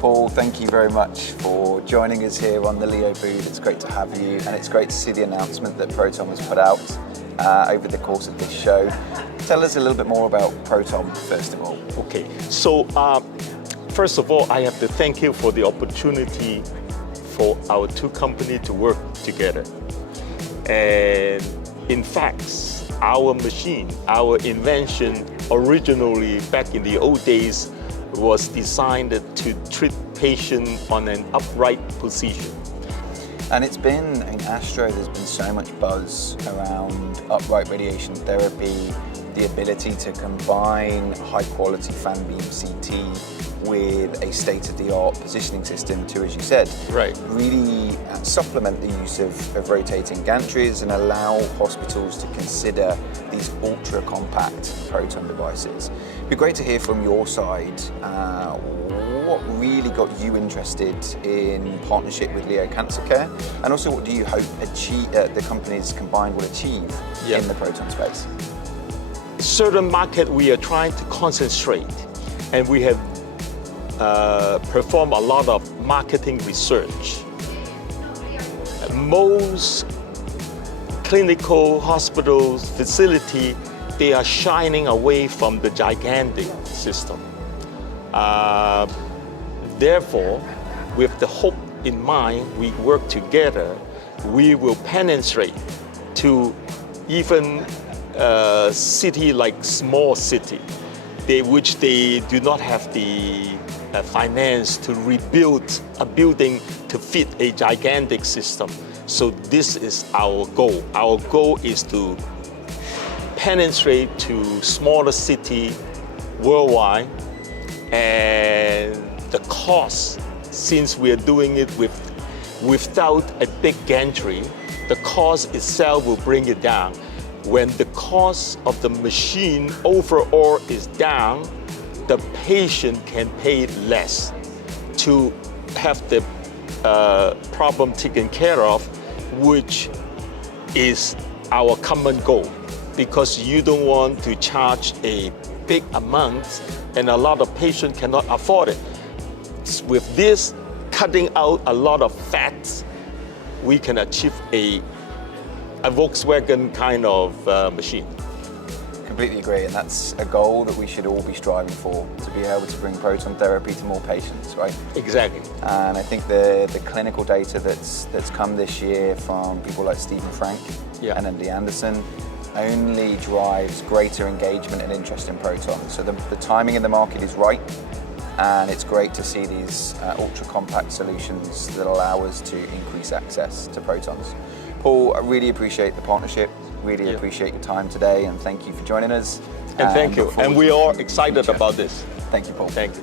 Paul, thank you very much for joining us here on the Leo booth. It's great to have you, and it's great to see the announcement that Proton has put out over the course of this show. Tell us a little bit more about Proton, first of all. Okay, so first of all, I have to thank you for the opportunity for our two companies to work together. And in fact, our machine, our invention, originally back in the old days, was designed to treat patients on an upright position. And it's been, in Astro, there's been so much buzz around upright radiation therapy, the ability to combine high-quality fan beam CT with a state-of-the-art positioning system to, as you said, really supplement the use of rotating gantries and allow hospitals to consider these ultra-compact proton devices. It'd be great to hear from your side what really got you interested in partnership with Leo Cancer Care, and also what do you hope the companies combined will achieve in the proton space? Certain market we are trying to concentrate, and we have performed a lot of marketing research. Most clinical hospitals, facility, they are shying away from the gigantic system. Therefore, with the hope in mind, we work together, we will penetrate to even city like small city, which they do not have the finance to rebuild a building to fit a gigantic system. So this is our goal. Our goal is to penetrate to smaller city worldwide, and the cost, since we are doing it without a big gantry, the cost itself will bring it down. When the cost of the machine overall is down, the patient can pay less to have the problem taken care of, which is our common goal, because you don't want to charge a big amount and a lot of patients cannot afford it. With this, cutting out a lot of fats, we can achieve a Volkswagen kind of machine. Completely agree, and that's a goal that we should all be striving for, to be able to bring proton therapy to more patients, right? Exactly. And I think the clinical data that's come this year from people like Stephen Frank and MD Anderson only drives greater engagement and interest in proton. So the timing in the market is right, and it's great to see these ultra-compact solutions that allow us to increase access to protons. Paul, I really appreciate the partnership, really appreciate your time today, and thank you for joining us. And thank you. And we are excited about this. Thank you, Paul. Thank you.